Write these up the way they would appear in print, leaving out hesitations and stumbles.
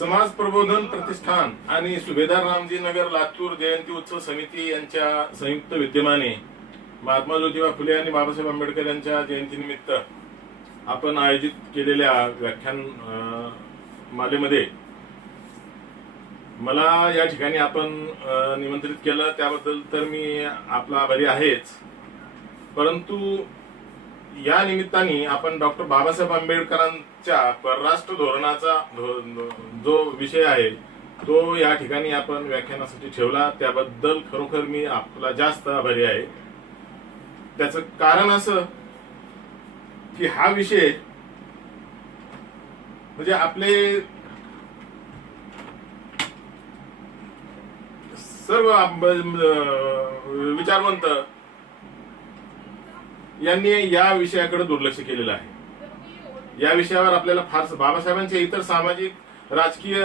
समाज प्रबोधन प्रतिष्ठान आणि सुभेदार रामजी नगर लातूर जयंती उत्सव समिती यांच्या संयुक्त विद्यमाने महात्मा ज्योतिबा फुले आणि बाबासाहेब आंबेडकर यांच्या जयंतीनिमित्त आपण आयोजित केलेल्या व्याख्यान मालेमध्ये मला या ठिकाणी आपण निमंत्रित केलं, त्याबद्दल तर मी आपला आभारी आहेच. परंतु या निमित्ताने आपण डॉक्टर बाबासाहेब आंबेडकरांच्या परराष्ट्र धोरणाचा जो विषय आहे तो या ठिकाणी आपण व्याख्यानासाठी ठेवला. त्याबद्दल खरोखर मी आपला जास्त आभारी आहे. त्याचं कारण असं की हा विषय म्हणजे आपले सर्व विचारवंत यांनी या विषयाकडे दुर्लक्ष केलेलं आहे. या विषयावर आपल्याला फार बाबासाहेबांच्या इतर सामाजिक राजकीय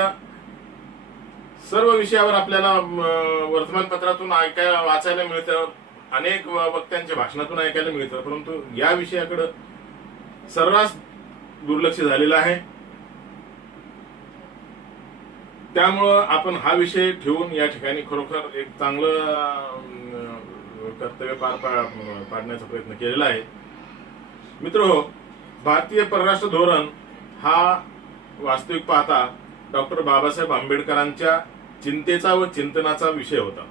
सर्व विषयावर आपल्याला वर्तमानपत्रातून वाचायला मिळतं, अनेक वक्त्यांच्या भाषणातून ऐकायला मिळतं, परंतु या विषयाकडे सर्रास दुर्लक्ष झालेलं आहे. त्यामुळं आपण हा विषय ठेवून या ठिकाणी खरोखर एक चांगलं कर्तव्य पाडण्याचा प्रयत्न केलेला आहे. मित्रहो, भारतीय परराष्ट्र धोरण हा वास्तविक पाहता डॉक्टर बाबासाहेब आंबेडकरांच्या चिंतेचा व चिंतनाचा विषय होता.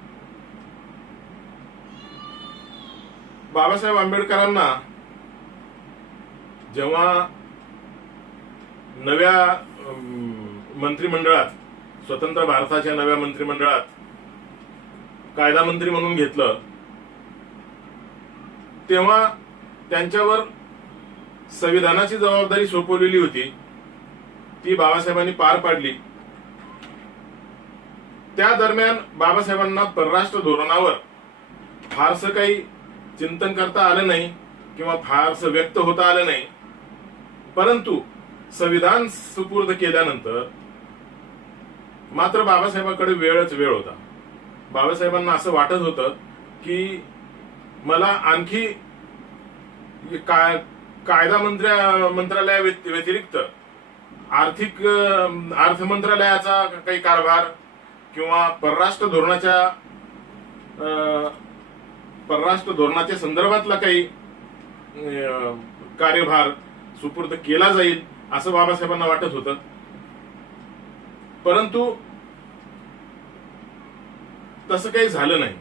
बाबासाहेब आंबेडकरांना जेव्हा नव्या मंत्रिमंडळात, स्वतंत्र भारताच्या नव्या मंत्रिमंडळात कायदा मंत्री म्हणून घेतलं, तेव्हा त्यांच्यावर संविधानाची जबाबदारी सोपवलेली होती, ती बाबासाहेबांनी पार पाडली. त्या दरम्यान बाबासाहेबांना परराष्ट्र धोरणावर फारसं काही चिंतन करता आलं नाही किंवा फारसं व्यक्त होता आलं नाही. परंतु संविधान सुपूर्द केल्यानंतर मात्र बाबासाहेबांकडे वेळच वेळ होता. बाबासाहेबांना असं वाटत होतं की मला आणखी कायदा मंत्रालया व्यतिरिक्त अर्थ मंत्रालयाचा काही कारभार किंवा परराष्ट्र धोरणाच्या संदर्भातला काही कार्यभार सुपूर्द केला जाईल असं बाबासाहेबांना वाटत होतं. परंतु तसं काही झालं नाही.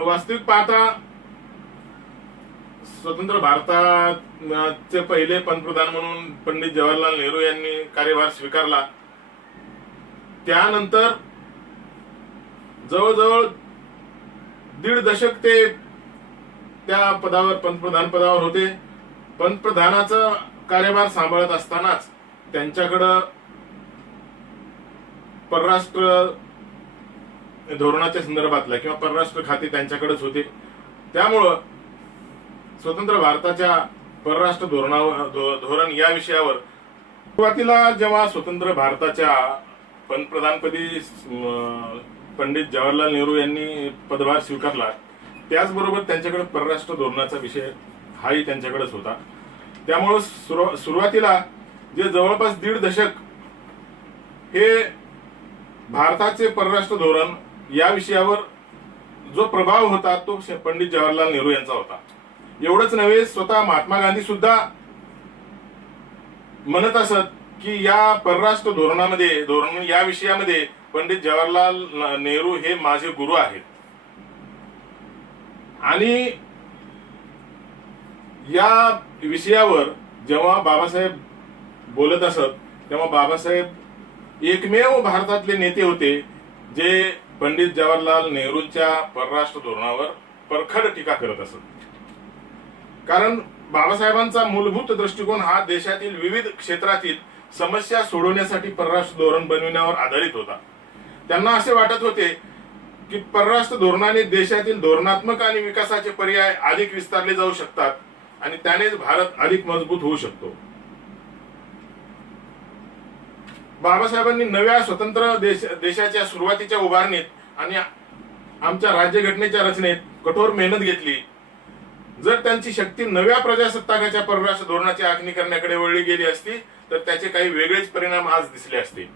वास्तविक पाहता स्वतंत्र भारताचे पहिले पंतप्रधान म्हणून पंडित जवाहरलाल नेहरू यांनी कार्यभार स्वीकारला. त्यानंतर जवळजवळ 1.5 दशक ते त्या पदावर, पंतप्रधान पदावर होते. पंतप्रधानाचा कार्यभार सांभाळत असतानाच त्यांच्याकडं परराष्ट्र धोरणाच्या संदर्भातला किंवा परराष्ट्र खाते त्यांच्याकडेच होते. त्यामुळं स्वतंत्र भारताच्या परराष्ट्र धोरण या विषयावर सुरुवातीला जेव्हा स्वतंत्र भारताच्या पंतप्रधानपदी पंडित जवाहरलाल नेहरू यांनी पदभार स्वीकारला, त्याचबरोबर त्यांच्याकडे परराष्ट्र धोरणाचा विषय हाही त्यांच्याकडेच होता. त्यामुळं सुरुवातीला जे जवळपास 1.5 दशक हे भारताचे परराष्ट्र धोरण या विषयावर जो प्रभाव होता तो पंडित जवाहरलाल नेहरू यांचा होता. एवढंच नव्हे, स्वतः महात्मा गांधी सुद्धा म्हणत असत की या परराष्ट्र धोरण या विषयामध्ये पंडित जवाहरलाल नेहरू हे माझे गुरु आहेत. आणि या विषयावर जेव्हा बाबासाहेब बोलत असत तेव्हा बाबासाहेब एकमेव भारतातले नेते होते जे पंडित जवाहरलाल नेहरूंच्या परराष्ट्र धोरणावर परखड टीका करत असत. कारण बाबासाहेबांचा मूलभूत दृष्टिकोन हा देशातील विविध क्षेत्रातील समस्या सोडवण्यासाठी परराष्ट्र धोरण बनविण्यावर आधारित होता. त्यांना असे वाटत होते की परराष्ट्र धोरणाने देशातील धोरणात्मक आणि विकासाचे पर्याय अधिक विस्तारले जाऊ शकतात आणि त्यानेच भारत अधिक मजबूत होऊ शकतो. बाबासाहेबांनी नव्या स्वतंत्र देशाच्या सुरुवातीच्या उभारणीत आणि आमच्या राज्यघटनेच्या रचनेत कठोर मेहनत घेतली. जर त्यांची शक्ती नव्या प्रजासत्ताकाच्या परराष्ट्र धोरणाची आखणी करण्याकडे वळली गेली असती तर त्याचे काही वेगळेच परिणाम आज दिसले असते.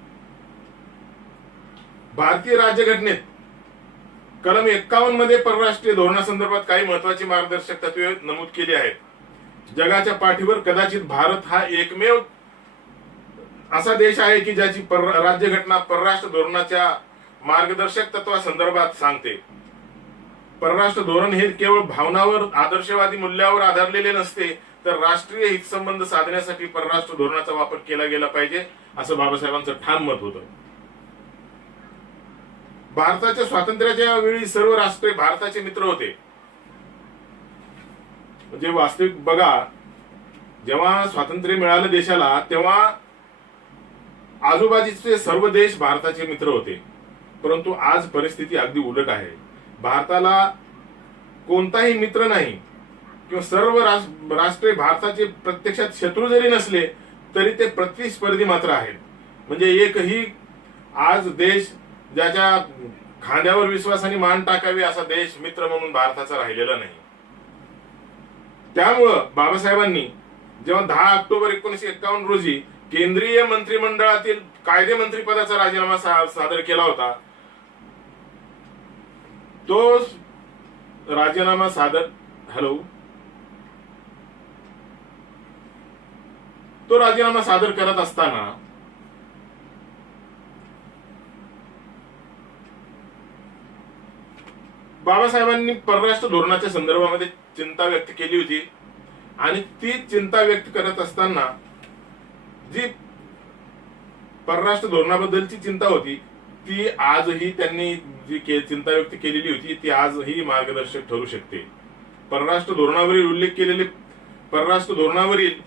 भारतीय राज्यघटनेत कलम 51 मध्ये परराष्ट्रीय धोरणासंदर्भात काही महत्वाची मार्गदर्शक तत्वे नमूद केली आहेत. जगाच्या पाठीवर कदाचित भारत हा एकमेव असा देश आहे की ज्याची राज्यघटना परराष्ट्र धोरणाच्या मार्गदर्शक तत्वासंदर्भात सांगते. परराष्ट्र धोरण हे केवळ भावनावर, आदर्शवादी मूल्यावर आधारलेले नसते, तर राष्ट्रीय हितसंबंध साधण्यासाठी परराष्ट्र धोरणाचा वापर केला गेला पाहिजे असं बाबासाहेबांचं ठाम मत होतं. भारताच्या स्वातंत्र्याच्या वेळी सर्व राष्ट्रे भारताचे मित्र होते. म्हणजे वास्तविक बघा, जेव्हा स्वातंत्र्य मिळालं देशाला तेव्हा आजूबाजूचे सर्व देश भारताचे मित्र होते. परंतु आज परिस्थिती अगदी उलट आहे. भारताला कोणताही मित्र नाही किंवा सर्व राष्ट्रे भारताचे प्रत्यक्षात शत्रू जरी नसले तरी ते प्रतिस्पर्धी मात्र आहेत. म्हणजे एकही आज देश ज्याच्या खांद्यावर विश्वासाने मान टाकावी असा देश मित्र म्हणून भारताचा राहिलेला नाही. त्यामुळं बाबासाहेबांनी जेव्हा 10 ऑक्टोबर 1951 रोजी केंद्रीय मंत्रिमंडळातील कायदेमंत्री पदाचा राजीनामा सादर केला होता, तो राजीनामा सादर करत असताना बाबासाहेबांनी परराष्ट्र धोरणाच्या संदर्भामध्ये चिंता व्यक्त केली होती. आणि ती चिंता व्यक्त करत असताना जी परराष्ट्र धोरणाबद्दलची चिंता होती ती आजही त्यांनी जी चिंता व्यक्त केलेली होती ती आजही मार्गदर्शक ठरू शकते. परराष्ट्र धोरणावरील उल्लेख केलेले परराष्ट्र धोरणावरील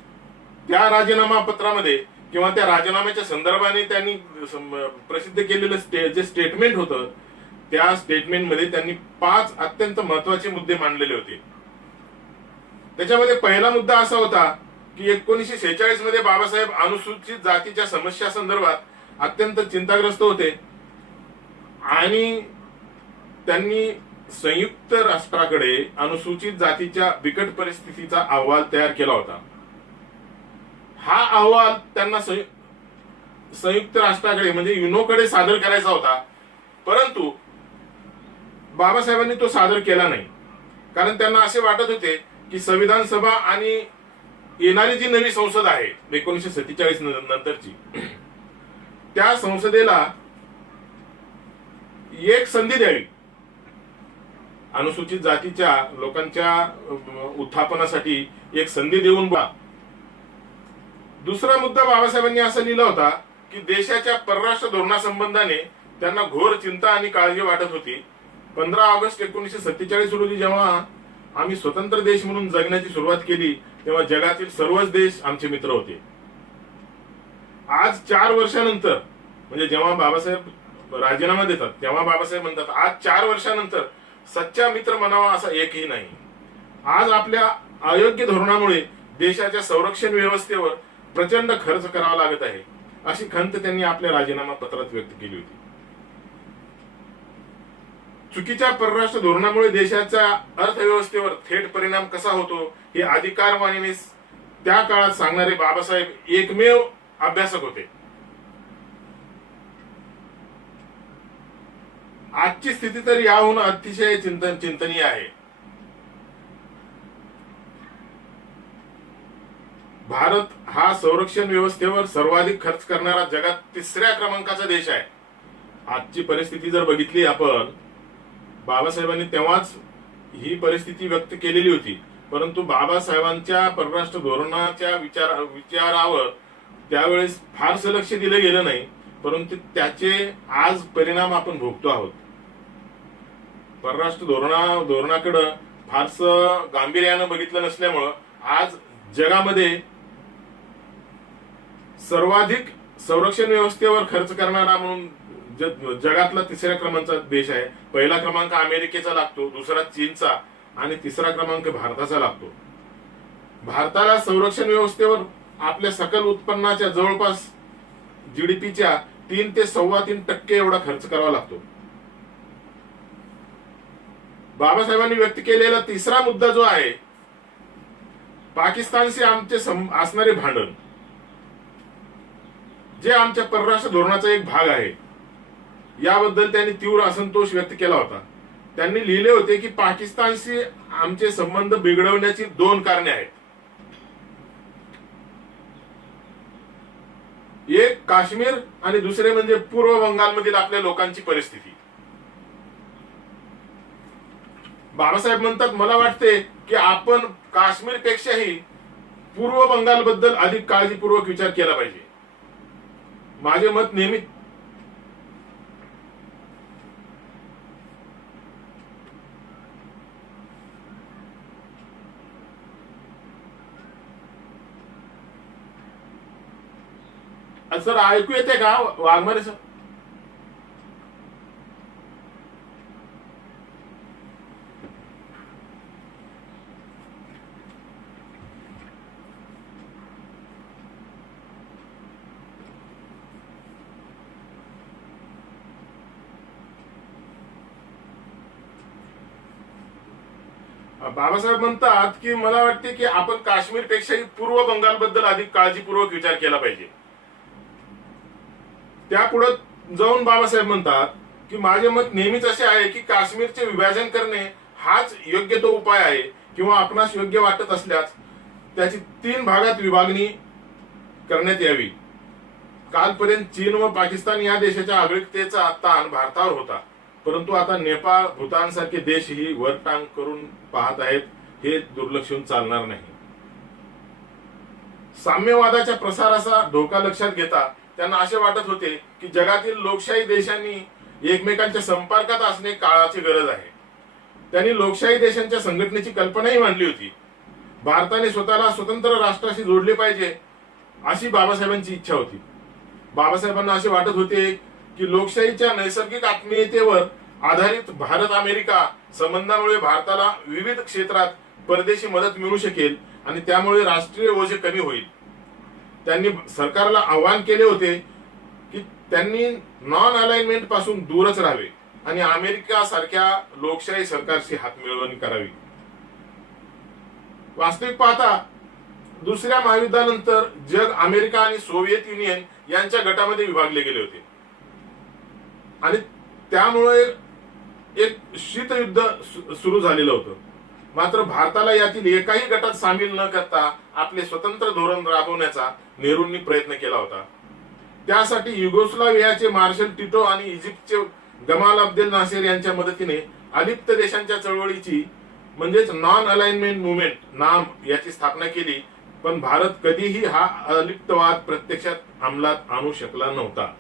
त्या राजीनामा पत्रामध्ये किंवा त्या राजीनाम्याच्या संदर्भाने त्यांनी प्रसिद्ध केलेलं जे स्टेटमेंट होतं त्या स्टेटमेंटमध्ये त्यांनी 5 अत्यंत महत्वाचे मुद्दे मांडलेले होते. त्याच्यामध्ये पहिला मुद्दा असा होता की 1946 मध्ये बाबासाहेब अनुसूचित जातीच्या समस्या संदर्भात अत्यंत चिंताग्रस्त होते आणि त्यांनी संयुक्त राष्ट्राकडे अनुसूचित जातीच्या बिकट परिस्थितीचा अहवाल तयार केला होता. हा अहवाल त्यांना संयुक्त राष्ट्राकडे म्हणजे युनोकडे सादर करायचा होता, परंतु बाबासाहेबांनी तो सादर केला नाही. कारण त्यांना असे वाटत होते की संविधान सभा आणि येणारी जी नवी संसद आहे 1947 नंतरची, त्या संसदेला एक संधी द्यावी अनुसूचित जातीच्या लोकांच्या उत्थापनासाठी, एक संधी देऊन बा. दुसरा मुद्दा बाबासाहेबांनी असा लिहिला होता की देशाच्या परराष्ट्र धोरणासंबंधाने त्यांना घोर चिंता आणि काळजी वाटत होती. 15 ऑगस्ट 1947 रोजी जेव्हा आम्ही स्वतंत्र देश म्हणून जगण्याची सुरुवात केली तेव्हा जगातील सर्वच देश आमचे मित्र होते. आज 4 वर्षानंतर म्हणजे जेव्हा बाबासाहेब राजीनामा देतात तेव्हा बाबासाहेब म्हणतात आज 4 वर्षानंतर सच्चा मित्र म्हणावा असा एकही नाही. आज आपल्या अयोग्य धोरणामुळे देशाच्या संरक्षण व्यवस्थेवर प्रचंड खर्च करावा लागत आहे अशी खंत त्यांनी आपल्या राजीनामा पत्रात व्यक्त केली होती. चुकीच्या परराष्ट्र धोरणामुळे देशाच्या अर्थव्यवस्थेवर थेट परिणाम कसा होतो हे अधिकारवाणीने त्या काळात सांगणारे बाबासाहेब एकमेव अभ्यासक होते. आजची स्थिती तर याहून अतिशय चिंतनीय आहे. भारत हा संरक्षण व्यवस्थेवर सर्वाधिक खर्च करणारा जगात 3ऱ्या क्रमांकाचा देश आहे. आजची परिस्थिती जर बघितली आपण, बाबासाहेबांनी तेव्हाच ही परिस्थिती व्यक्त केलेली होती, परंतु बाबासाहेबांच्या परराष्ट्र धोरणाच्या विचारावर त्यावेळेस फारसं लक्ष दिलं गेलं नाही, परंतु त्याचे आज परिणाम आपण भोगतो आहोत. परराष्ट्र धोरणाकडे फारसं गांभीर्यानं बघितलं नसल्यामुळं आज जगामध्ये सर्वाधिक संरक्षण व्यवस्थेवर खर्च करणारा म्हणून जगातला 3ऱ्या क्रमांकाचा देश आहे. पहिला क्रमांक अमेरिकेचा लागतो, दुसरा चीनचा आणि 3रा क्रमांक भारताचा लागतो. भारताला संरक्षण व्यवस्थेवर आपल्या सकल उत्पन्नाच्या जवळपास जीडीपीच्या 3 ते 3.25% एवढा खर्च करावा लागतो. बाबासाहेबांनी व्यक्त केलेला 3रा मुद्दा जो आहे पाकिस्तानशी आमचे असणारे भांडण, जे आमच्या परराष्ट्र धोरणाचा एक भाग आहे, याबद्दल त्यांनी तीव्र असंतोष व्यक्त केला होता. त्यांनी लिहिले होते की पाकिस्तानशी आमचे संबंध बिघडवण्याची 2 कारणे आहेत. एक काश्मीर आणि दुसरे म्हणजे पूर्व बंगालमधील आपल्या लोकांची परिस्थिती. बाबासाहेब म्हणतात, मला वाटते की आपण काश्मीरपेक्षाही पूर्व बंगालबद्दल अधिक काळजीपूर्वक विचार केला पाहिजे. माझे मत नेहमी सर ऐकू येते का वाघमारे सर? बाबासाहेब म्हणतात की मला वाटते की आपण काश्मीरपेक्षाही पूर्व बंगालबद्दल अधिक काळजीपूर्वक विचार केला पाहिजे. त्यापुढे जाऊन बाबासाहेब म्हणतात की माझे मत नेहमीच असे आहे की काश्मीरचे विभाजन करणे हाच योग्य तो उपाय आहे, किंवा आपणास योग्य वाटत असल्यास त्याची 3 भागात विभागणी करण्यात यावी. कालपर्यंत चीन व पाकिस्तान या देशाच्या आगळिकतेचा ताण भारतावर होता, परंतु आता नेपाळ, भूतान सारखे देशही वरटांग करून पाहत आहेत. हे दुर्लक्षून चालणार नाही. साम्यवादाच्या प्रसाराचा धोका लक्षात घेता त्यांना असे वाटत होते की जगातील लोकशाही देशांनी एकमेकांच्या संपर्कात असणे काळाची गरज आहे. त्यांनी लोकशाही देशांच्या संघटनेची कल्पनाही मांडली होती. भारताने स्वतःला स्वतंत्र राष्ट्राशी जोडले पाहिजे अशी बाबासाहेबांची इच्छा होती. बाबासाहेबांना असे वाटत होते की लोकशाहीच्या नैसर्गिक आत्मीयतेवर आधारित भारत अमेरिका संबंधामुळे भारताला विविध क्षेत्रात परदेशी मदत मिळू शकेल आणि त्यामुळे राष्ट्रीय ओझे कमी होईल. त्यांनी सरकारला आवाहन केले होते की त्यांनी नॉन अलाइनमेंट पासून दूरच राहावे आणि अमेरिका सारख्या लोकशाही सरकारशी हातमिळवणी करावी. वास्तविक पाहता दुसऱ्या महायुद्धानंतर जग अमेरिका आणि सोव्हिएत युनियन यांच्या गटामध्ये विभागले गेले होते आणि त्यामुळे एक शीतयुद्ध सुरू झालेलं होतं. मात्र भारताला यातील एकाही गटात सामील न करता आपले स्वतंत्र धोरण राबवण्याचा नेहरूंनी प्रयत्न केला होता. त्यासाठी युगोस्लावियाचे मार्शल टिटो आणि इजिप्तचे गमाल अब्देल नासेर यांच्या मदतीने अलिप्त देशांच्या चळवळीची म्हणजेच नॉन अलाइनमेंट मुवमेंट नाम याची स्थापना केली. पण भारत कधीही हा अलिप्तवाद प्रत्यक्षात अंमलात आणू शकला नव्हता.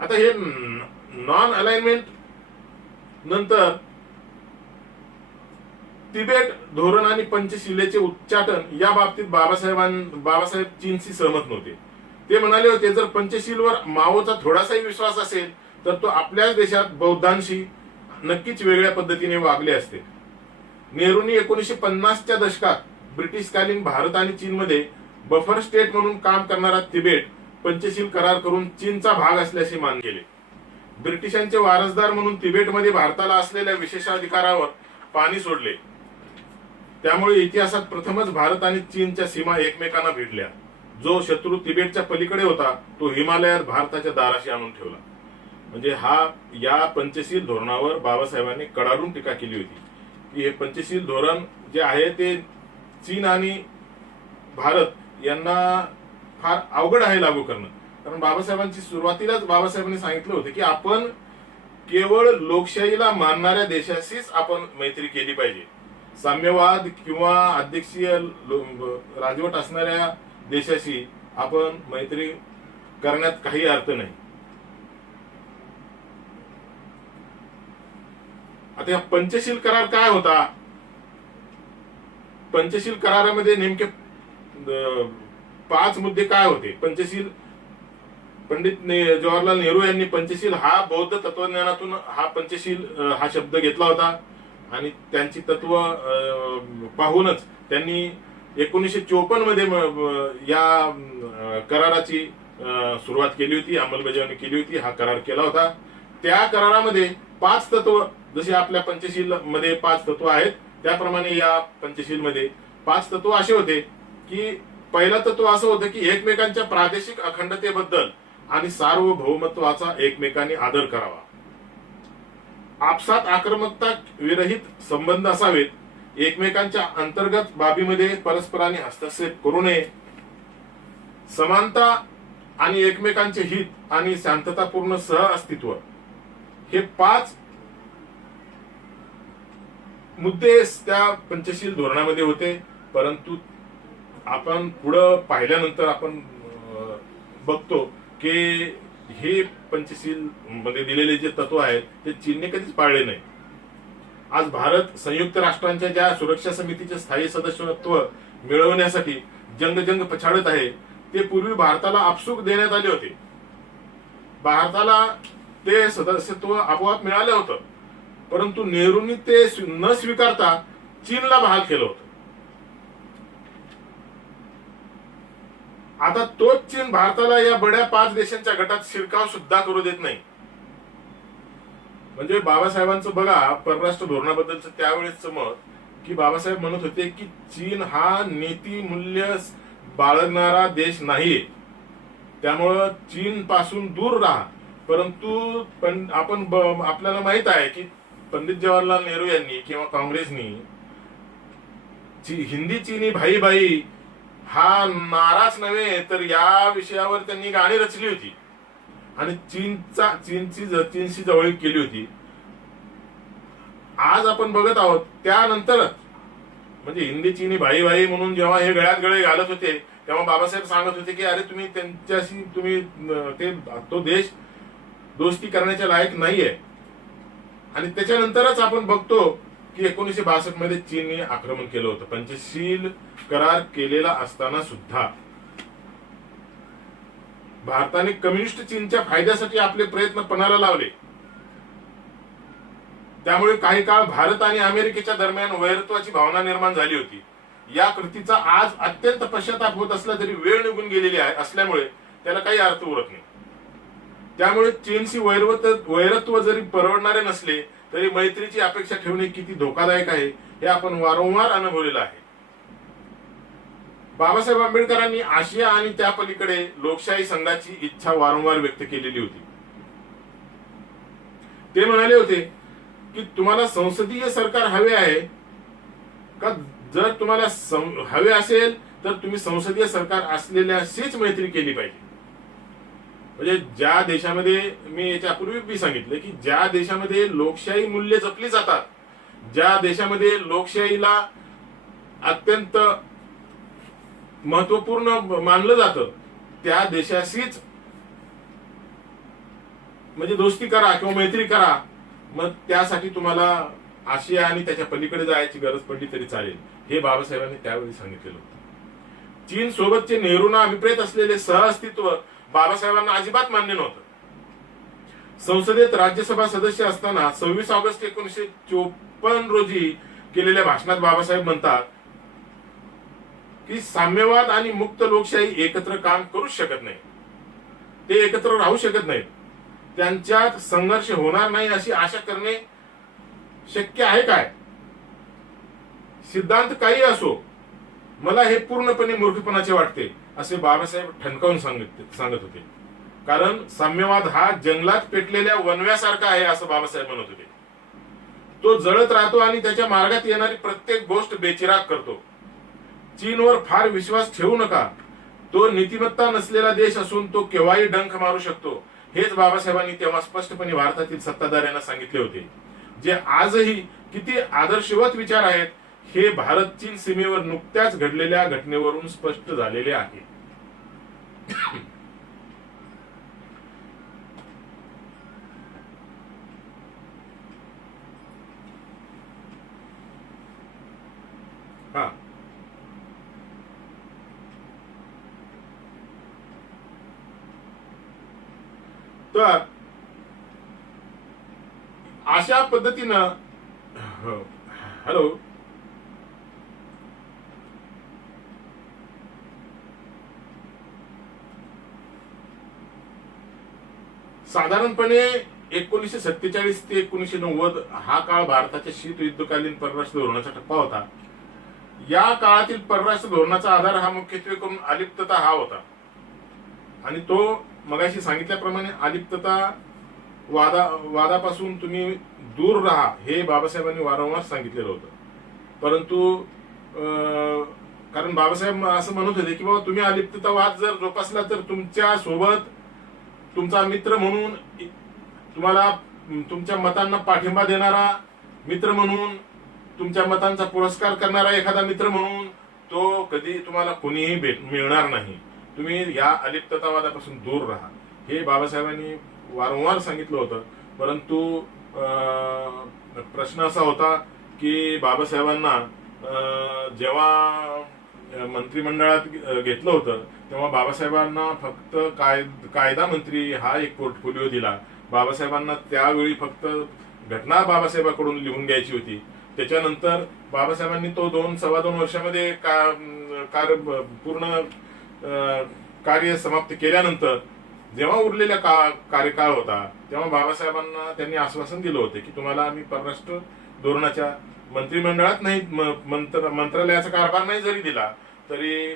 आता हे नॉन अलाइनमेंट नंतर तिबेट धोरण आणि पंचशिलेचे उच्चाटन या बाबतीत बाबासाहेब चीनशी सहमत नव्हते. ते म्हणाले होते जर पंचशीलवर माओचा थोडासाही विश्वास असेल तर तो आपल्याच देशात बौद्धांशी नक्कीच वेगळ्या पद्धतीने वागले असते. नेहरूंनी 1950च्या दशकात ब्रिटिशकालीन भारत आणि चीनमध्ये बफर स्टेट म्हणून काम करणारा तिबेट पंचशील करार करून चीनचा भाग असल्याचे मान केले. ब्रिटिशांचे वारसदार म्हणून तिबेटमध्ये भारताला असलेल्या विशेषाधिकारावर पाणी सोडले. त्यामुळे इतिहासात प्रथमच भारत आणि चीनच्या सीमा एकमेकांना भिडल्या. जो शत्रू तिबेटच्या पलीकडे होता तो हिमालयात भारताच्या दाराशी आणून ठेवला. म्हणजे या पंचशील धोरणावर बाबासाहेबांनी कडाडून टीका केली होती की हे पंचशील धोरण जे आहे ते चीन आणि भारत यांना फार अवघड आहे लागू करणं. कारण बाबासाहेबांची सुरुवातीलाच बाबासाहेबांनी सांगितलं होतं की आपण केवळ लोकशाहीला मानणाऱ्या देशाशीच आपण मैत्री केली पाहिजे. साम्यवाद किंवा अध्यक्षीय राजवट असणाऱ्या देशाशी आपण मैत्री करण्यात काही अर्थ नाही. आता या पंचशील करार काय होता? पंचशील करारामध्ये नेमके 5 मुद्दे काय होते? पंचशील पंडित जवाहरलाल नेहरू यांनी पंचशील हा बौद्ध तत्वज्ञानातून हा पंचशील हा शब्द घेतला होता आणि त्यांची तत्व पाहूनच त्यांनी 1954 मध्ये या कराराची सुरुवात केली होती, अंमलबजावणी केली होती, हा करार केला होता. त्या करारामध्ये 5 तत्व, जसे आपल्या पंचशील मध्ये 5 तत्व आहेत त्याप्रमाणे या पंचशीलमध्ये 5 तत्व असे होते की पहिलं तत्व असं होतं की एकमेकांच्या प्रादेशिक अखंडतेबद्दल आणि सार्वभौमत्वाचा एकमेकांनी आदर करावा, आपसात आक्रमकता विरहित संबंध असावेत, एकमेकांच्या अंतर्गत बाबीमध्ये परस्परांनी हस्तक्षेप करू नये, समानता आणि एकमेकांचे हित आणि शांततापूर्ण सहअस्तित्व, हे 5 मुद्दे त्या पंचशील धोरणामध्ये होते. परंतु आपण पुढं पाहिल्यानंतर आपण बघतो की हे पंचशील मध्ये दिलेले जे तत्व आहेत ते चीनने कधीच पाळले नाही. आज भारत संयुक्त राष्ट्रांच्या ज्या सुरक्षा समितीचे स्थायी सदस्यत्व मिळवण्यासाठी जंग पछाडत आहे, ते पूर्वी भारताला आपसूक देण्यात आले होते. भारताला ते सदस्यत्व आपोआप मिळालं होतं, परंतु नेहरूंनी ते न स्वीकारता चीनला बहाल केलं होतं. आता तोच चीन भारताला या बड्या 5 देशांच्या गटात शिरकाव सुद्धा करू देत नाही. म्हणजे बाबासाहेबांचं बघा परराष्ट्र धोरणाबद्दलचं त्यावेळेस मत की बाबासाहेब म्हणत होते की चीन हा नीती मूल्य बाळगणारा देश नाहीये, त्यामुळं चीन पासून दूर राहा. परंतु आपल्याला माहित आहे की पंडित जवाहरलाल नेहरू यांनी किंवा काँग्रेसनी हिंदी चीनी भाई भाई हा नाराच नव्हे तर या विषयावर त्यांनी गाणी रचली होती आणि चीनशी जवळीक केली होती. आज आपण बघत आहोत त्यानंतरच म्हणजे हिंदी चीनी भाई भाई म्हणून जेव्हा हे गळ्यात गळे घालत होते तेव्हा बाबासाहेब सांगत होते की अरे तुम्ही त्यांच्याशी तो देश दोस्ती करण्याच्या लायक नाहीये. आणि त्याच्यानंतरच आपण बघतो की 1962 मध्ये चीनने आक्रमण केलं होतं. पंचशील करार केलेला असताना सुद्धा भारताने कम्युनिस्ट चीनच्या फायद्यासाठी आपले प्रयत्न पणाला लावले. त्यामुळे काही काळ भारत आणि अमेरिकेच्या दरम्यान वैरत्वाची भावना निर्माण झाली होती. या कृतीचा आज अत्यंत पश्चाताप होत असला तरी वेळ निघून गेलेली आहे असल्यामुळे त्याला काही अर्थ उरत नाही. त्यामुळे चीनशी वैरत्व जरी परवडणारे नसले तरी मैत्रीची अपेक्षा ठेवणे किती धोकादायक आहे हे आपण वारंवार अनुभवलेलं आहे. बाबासाहेब आंबेडकरांनी आशिया आणि त्या पलीकडे लोकशाही संघाची इच्छा वारंवार व्यक्त केलेली होती. ते म्हणाले होते की तुम्हाला संसदीय सरकार हवे आहे का? जर तुम्हाला हवे असेल तर तुम्ही संसदीय सरकार असलेल्याशीच मैत्री केली पाहिजे. म्हणजे ज्या देशामध्ये मी याच्यापूर्वी बी सांगितलं की ज्या देशामध्ये लोकशाही मूल्य जपली जातात, ज्या देशामध्ये लोकशाहीला अत्यंत महत्वपूर्ण मानलं जातं, त्या देशाशीच म्हणजे दोस्ती करा किंवा मैत्री करा. मग त्यासाठी तुम्हाला आशिया आणि त्याच्या पलीकडे जायची गरज पडली तरी चालेल, हे बाबासाहेबांनी त्यावेळी सांगितलेलं होतं. चीन सोबतचे नेहरूंना अभिप्रेत असलेले सहअस्तित्व बाबासाहेबांना अजिबात मान्य नव्हतं. संसदेत राज्यसभा सदस्य असताना 26 ऑगस्ट 1954 रोजी केलेल्या भाषणात बाबासाहेब म्हणतात की साम्यवाद आणि मुक्त लोकशाही एकत्र काम करूच शकत नाही, ते एकत्र राहू शकत नाहीत, त्यांच्यात संघर्ष होणार नाही अशी आशा करणे शक्य आहे काय? सिद्धांत काही असो, मला हे पूर्णपणे मूर्खपणाचे वाटते असे बाबासाहेब ठणकावून सांगत होते. कारण साम्यवाद हा जंगलात पेटलेल्या वनव्यासारखा आहे असं बाबासाहेब म्हणत होते. तो जळत राहतो आणि त्याच्या मार्गात येणारी प्रत्येक गोष्ट बेचिराग करतो. चीनवर फार विश्वास ठेवू नका, तो नीतिमत्ता नसलेला देश असून तो केव्हाही डंख मारू शकतो, हेच बाबासाहेबांनी तेव्हा स्पष्टपणे भारतातील सत्ताधाऱ्यांना सांगितले होते, जे आजही किती आदर्शवत विचार आहेत हे भारत चीन सीमेवर नुकत्याच घडलेल्या घटनेवरून स्पष्ट झालेले आहे. हा तर अशा पद्धतीनं हॅलो साधारणपणे 1947 ते 1990 हा काळ भारताच्या शीतयुद्धकालीन परराष्ट्र धोरणाचा टप्पा होता. या काळातील परराष्ट्र धोरणाचा आधार हा मुख्यत्वे करून अलिप्तता हा होता. आणि तो मगाशी सांगितल्याप्रमाणे अलिप्तता वादापासून तुम्ही दूर राहा हे बाबासाहेबांनी वारंवार सांगितलेलं होतं. परंतु कारण बाबासाहेब असं म्हणत होते की बाबा तुम्ही अलिप्ततावाद जर जोपासला तर तुमच्या सोबत तुमचा मित्र म्हणून, तुम्हाला तुमच्या मतांना पाठिंबा देणारा मित्र म्हणून, तुमच्या मतांचा पुरस्कार करणारा एखादा मित्र म्हणून तो कधी तुम्हाला कोणीही मिळणार नाही. तुम्ही या अलिप्ततावादापासून दूर राहा हे बाबासाहेबांनी वारंवार सांगितलं होतं. परंतु प्रश्न असा होता की बाबासाहेबांना जेव्हा मंत्रिमंडळात घेतलं होतं तेव्हा बाबासाहेबांना फक्त कायदा मंत्री हा एक पोर्टफोलिओ दिला. बाबासाहेबांना त्यावेळी फक्त घटना बाबासाहेबांकडून लिहून घ्यायची होती. त्याच्यानंतर बाबासाहेबांनी तो 2-2.25 वर्षामध्ये पूर्ण कार्य समाप्त केल्यानंतर जेव्हा उरलेला कार्यकाळ होता तेव्हा बाबासाहेबांना त्यांनी आश्वासन दिलं होतं की तुम्हाला आम्ही परराष्ट्र धोरणाच्या मंत्रिमंडळात नाही, मंत्रालयाचा कारभार नाही जरी दिला तरी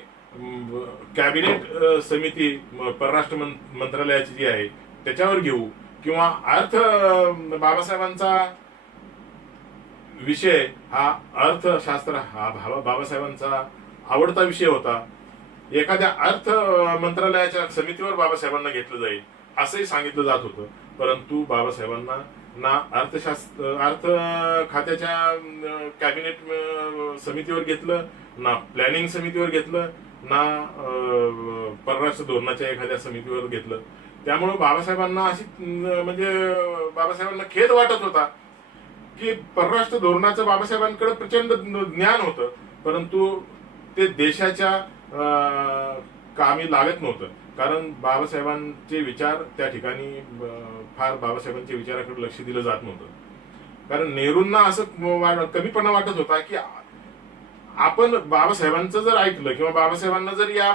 कॅबिनेट समिती परराष्ट्र मंत्रालयाची जी आहे त्याच्यावर घेऊ, किंवा बाबासाहेबांचा विषय हा अर्थशास्त्र हा बाबासाहेबांचा आवडता विषय होता. एखाद्या अर्थ मंत्रालयाच्या समितीवर बाबासाहेबांना घेतलं जाईल असंही सांगितलं जात होतं. परंतु बाबासाहेबांना ना अर्थ खात्याच्या कॅबिनेट समितीवर घेतलं, ना प्लॅनिंग समितीवर घेतलं, ना परराष्ट्र धोरणाच्या एखाद्या समितीवर घेतलं. त्यामुळे बाबासाहेबांना अशी म्हणजे बाबासाहेबांना खेद वाटत होता की परराष्ट्र धोरणाचं बाबासाहेबांकडे प्रचंड ज्ञान होतं परंतु ते देशाच्या कामी लागत नव्हतं. कारण बाबासाहेबांचे विचार त्या ठिकाणी फार बाबासाहेबांच्या विचाराकडे लक्ष दिलं जात नव्हतं. कारण नेहरूंना असं कमीपणा वाटत होता की आपण बाबासाहेबांचं जर ऐकलं किंवा बाबासाहेबांना जर या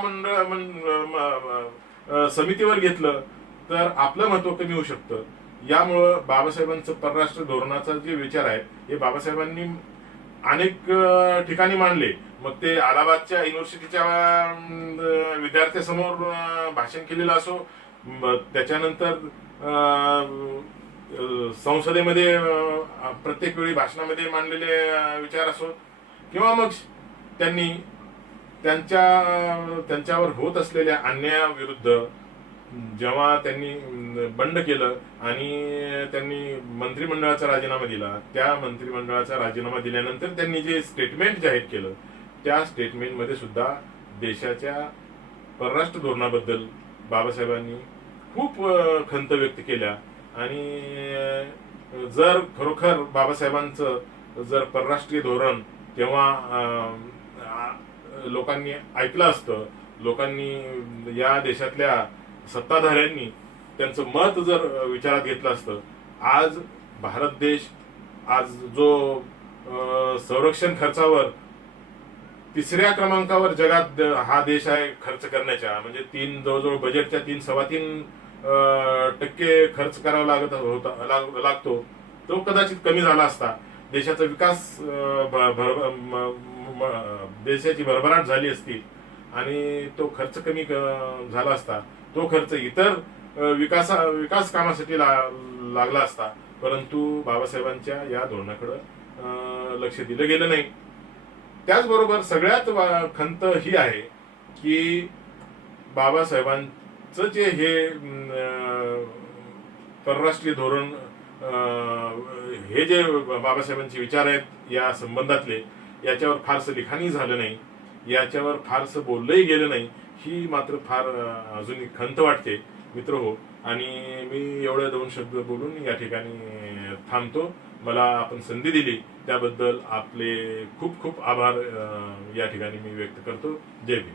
समितीवर घेतलं तर आपलं महत्व कमी होऊ शकतं. यामुळं बाबासाहेबांचं परराष्ट्र धोरणाचा जे विचार आहे हे बाबासाहेबांनी अनेक ठिकाणी मांडले. मग ते अलाहाबादच्या युनिव्हर्सिटीच्या विद्यार्थ्यासमोर भाषण केलेलं असो, त्याच्यानंतर संसदेमध्ये प्रत्येक वेळी भाषणामध्ये मांडलेले विचार असो, किंवा मग त्यांनी त्यांच्यावर होत असलेल्या अन्यायाविरुद्ध जेव्हा त्यांनी बंड केलं आणि त्यांनी मंत्रिमंडळाचा राजीनामा दिला, त्या मंत्रिमंडळाचा राजीनामा दिल्यानंतर त्यांनी जे स्टेटमेंट जाहीर केलं त्या स्टेटमेंटमध्ये सुद्धा देशाच्या परराष्ट्र धोरणाबद्दल बाबासाहेबांनी खूप खंत व्यक्त केल्या. आणि जर खरोखर बाबासाहेबांचं जर परराष्ट्रीय धोरण तेव्हा लोकांनी ऐकलं असतं, लोकांनी या देशातल्या सत्ताधाऱ्यांनी त्यांचं मत जर विचारात घेतलं असतं, आज भारत देश आज जो संरक्षण खर्चावर 3ऱ्या क्रमांकावर जगात हा देश आहे खर्च करण्याच्या, म्हणजे जवळजवळ बजेटच्या 3-3.25% खर्च करावा लागतो, तो कदाचित कमी झाला असता. देशाचा विकास देशाची भरभराट झाली असती आणि तो खर्च कमी झाला असता, तो खर्च इतर विकास कामासाठी लागला असता. परंतु बाबासाहेबांच्या या धोरणाकडे लक्ष दिलं गेलं नाही. त्याचबरोबर सगळ्यात खंत ही आहे की बाबासाहेबांचं जे हे परराष्ट्रीय धोरण हे जे बाबासाहेबांचे विचार आहेत या संबंधातले, याच्यावर फारसं लिखाणही झालं नाही, याच्यावर फारसं बोललंही गेलं नाही. ही मात्र फार अजूनही खंत वाटते मित्र हो. आणि मी एवढे 2 शब्द बोलून या ठिकाणी थांबतो. मला आपण संधी दिली त्याबद्दल आपले खूप खूप आभार या ठिकाणी मी व्यक्त करतो. जय भीम.